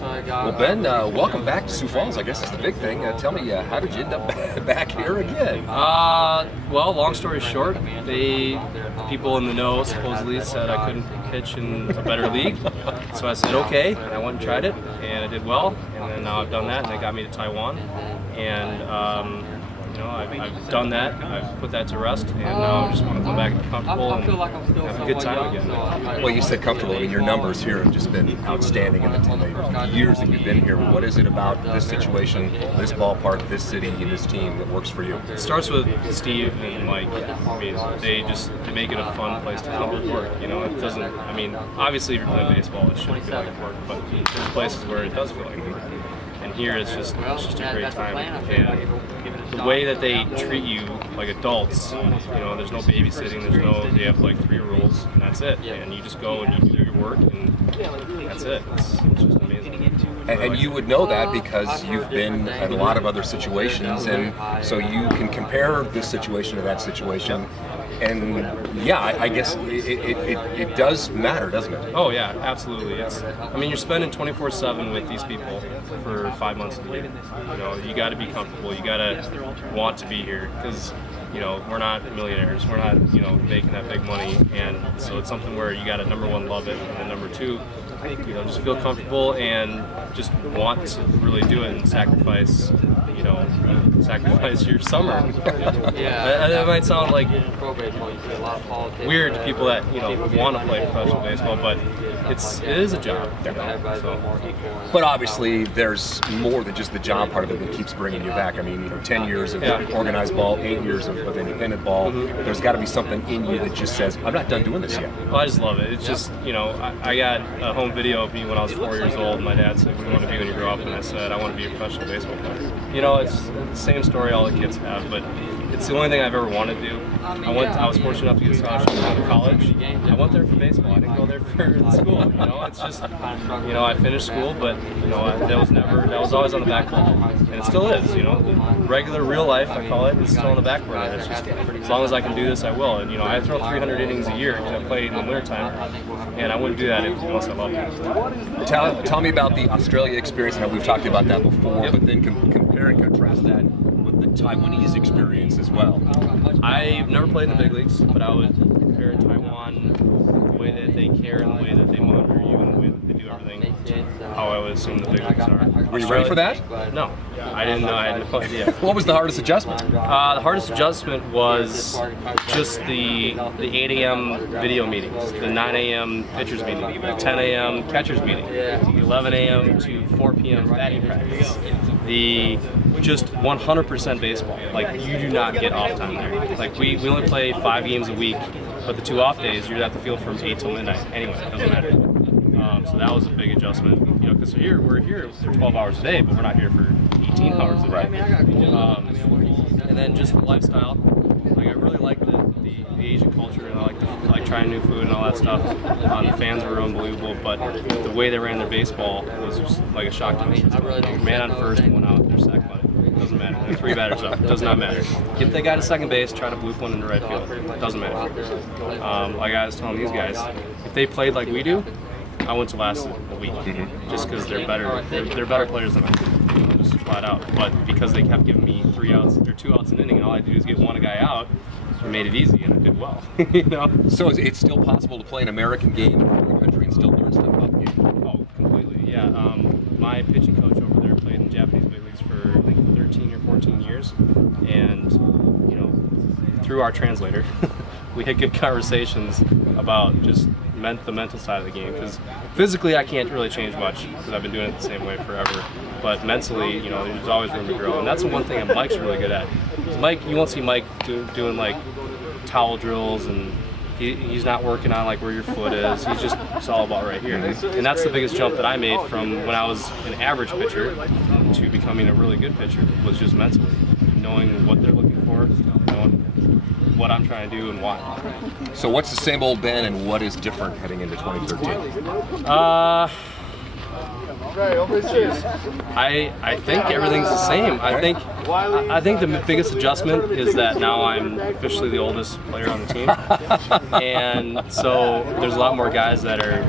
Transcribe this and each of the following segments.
Well, Ben, welcome back to Sioux Falls. I guess is the big thing. Tell me, how did you end up back here again? Well, long story short, the people in the know supposedly said I couldn't pitch in a better league. So I said okay, and I went and tried it, and I did well. And then now I've done that, and they got me to Taiwan. And I've done that. I've put that to rest, and now I just want to come back and be comfortable and have a good time again. Well, you said comfortable. I mean, your numbers here have just been outstanding in the years that you've been here. What is it about this situation, this ballpark, this city, this team that works for you? It starts with Steve and Mike. I mean, they make it a fun place to come to work. You know, it doesn't. I mean, obviously, if you're playing baseball, it shouldn't feel like work, but there's places where it does feel like work. And here, it's just a great time. And the way that they treat you like adults, there's no babysitting, they have like 3 rules, and that's it. And you just go and you do your work, and that's it. It's just amazing. And you would know that because you've been in a lot of other situations, and so you can compare this situation to that situation. And yeah, I guess it does matter, doesn't it? Oh yeah, absolutely. You're spending 24/7 with these people for 5 months a year. You got to be comfortable. You got to want to be here because we're not millionaires. We're not making that big money, and so it's something where you got to number one love it, and then number two, just feel comfortable and just want to really do it and sacrifice your summer. Yeah, that might sound like weird to people that want to play professional baseball, but it is a job. But obviously, there's more than just the job part of it that keeps bringing you back. I mean, 10 years of organized ball, 8 years of independent ball. Mm-hmm. There's got to be something in you that just says, I'm not done doing this yet. Well, I just love it. It's just, I got a home video of me when I was 4 years old. My dad said, "What do you want to be when you grow up?" And I said, "I want to be a professional baseball player." It's the same story all the kids have, but it's the only thing I've ever wanted to do. I was fortunate enough to get a scholarship to go to college. I went there for baseball. I didn't go there for school. It's just, I finished school, but that was always on the back burner, and it still is. The regular real life, I call it, is still on the back burner. It's just as long as I can do this, I will. And I throw 300 innings a year because I play in the wintertime, and I wouldn't do that unless I loved it. Tell me about the Australia experience. I know we've talked about that before, but then compare and contrast that with the Taiwanese experience as well. I've never played in the big leagues, but I would compare Taiwan, the way that they care and the way that they monitor you and the way that they do everything, to how I would assume the big leagues are. Were you ready for that? No, I didn't know. I had no idea. What was the hardest adjustment? The hardest adjustment was just the 8 a.m. video meetings, the 9 a.m. pitchers meeting, the 10 a.m. catchers meeting, the 11 a.m. to 4 p.m. batting practice, the just 100% baseball. Like, you do not get off time there. Like, we only play 5 games a week, but the 2 off days, you're at the field from 8 till midnight. Anyway, it doesn't matter. So that was a big adjustment, because we're here for 12 hours a day, but we're not here for 18 hours a day. And then just the lifestyle. Like, I really like the Asian culture, and I like trying new food and all that stuff. The fans were unbelievable, but the way they ran their baseball was just like a shock to me. Man on first, one out, their sack bunt. Doesn't matter. They're 3 batters up. Does not matter. Get that guy to second base, try to bloop one into right field. Doesn't matter. Like I was telling these guys, if they played like we do, I wouldn't last a week, just because they're better. They're better players than I am, just flat out. But because they kept giving me 3 outs or 2 outs an inning, and all I had to do is get one guy out, it made it easy, and I did well. So it's still possible to play an American game in the country and still learn stuff about the game? Oh, completely. Yeah. My pitching coach over there played in Japanese big leagues for I think 13 or 14 years, and through our translator, we had good conversations about just the mental side of the game, because physically I can't really change much because I've been doing it the same way forever, but mentally, there's always room to grow, and that's the one thing that Mike's really good at. Mike, you won't see Mike doing like towel drills, and he's not working on like where your foot is. It's all about right here, and that's the biggest jump that I made from when I was an average pitcher to becoming a really good pitcher, was just mentally knowing what they're looking for, knowing what I'm trying to do and why. So what's the same old Ben, and what is different heading into 2013? I think everything's the same. I think the biggest adjustment is that now I'm officially the oldest player on the team, and so there's a lot more guys that are,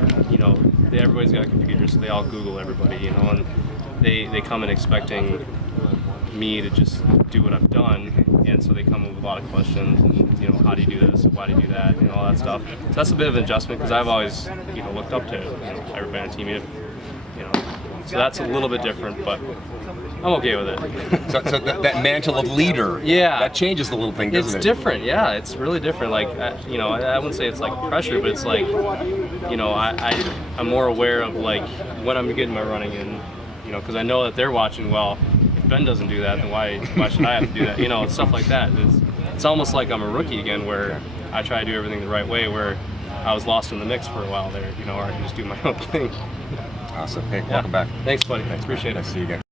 everybody's got a computer, so they all Google everybody, you know, and they come in expecting me to just do what I've done, and so they come in with a lot of questions, and you know, how do you do this, why do you do that, and all that stuff. So that's a bit of an adjustment because I've always, you know, looked up to, you know, everybody on the team, you know, so that's a little bit different, but I'm okay with it. So that mantle of leader, yeah, that changes the little thing, doesn't it? It's different, yeah. It's really different. Like, you know, I wouldn't say it's like pressure, but it's like, you know, I'm more aware of like when I'm getting my running in, you know, because I know that they're watching. Well, if Ben doesn't do that, then why should I have to do that? You know, stuff like that. It's almost like I'm a rookie again, where I try to do everything the right way. Where I was lost in the mix for a while there, you know, or I can just do my own thing. Awesome. Hey, welcome back. Thanks, buddy. Appreciate it. Nice to see you again.